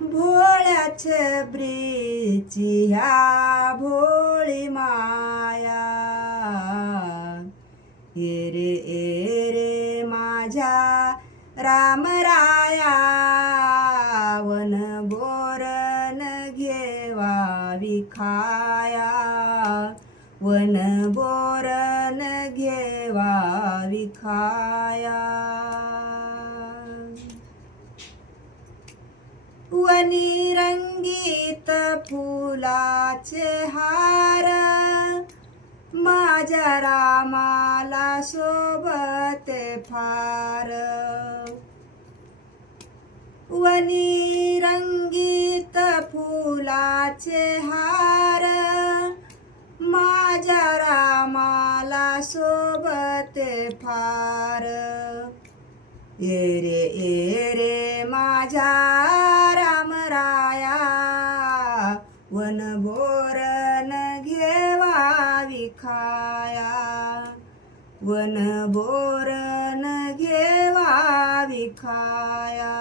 भोळ्या छबरीची ह्या भोळी माया, ये रे माझ्या रामराया, वन बोरण घेवा विखाया, वन बोरण घेवा विखाया. वनी रंगीत फुलाचे हार, माझ्या रामाला शोभते फार. वनी रंगीत फुलाचे हार, माझ्या रामाला शोभते फार. ये रे माझ्या रामराया, वन बोरण घेवा विखाया, वन बोरण घेवा विखाया.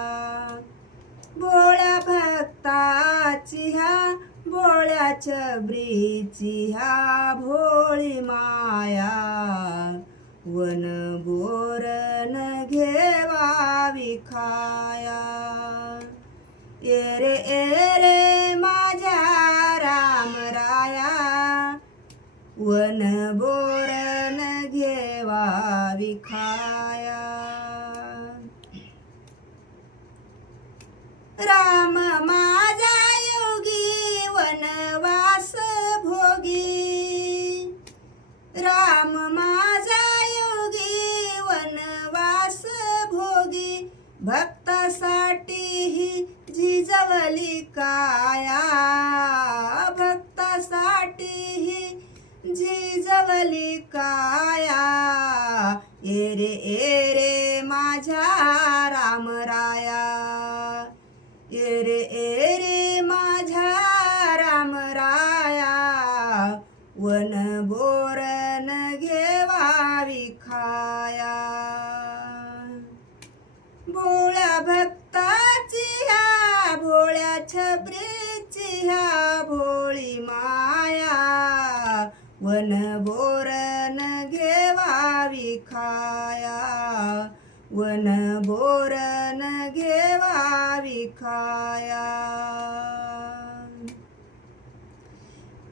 भोळ्या भक्ताची ह्या भोळ्या छबरीची ह्या भोळी माया, वन बोरण घेवा विखाया. ये रे माझ्या रामराया, वन बोरण घेवा विखाया. राम माझा योगी वनवास भोगी, राम माझा योगी वनवास भोगी. भक्तासाठी ही जिजवली काया, भक्तासाठी ही जिजवली काया. ये रे माझ्या रामराया, ये रे माझ्या रामराया, वन बोरण घेवा विखाया. भोळ्या भक्ताची ह्या भोळ्या छबरीची ह्या भोळी माया, वन बोरण घेवा विखाया, वन बोरण घेवा विखाया.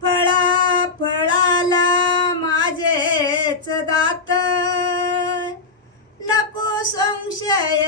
फळा फळाला माझेच दात, नको संशय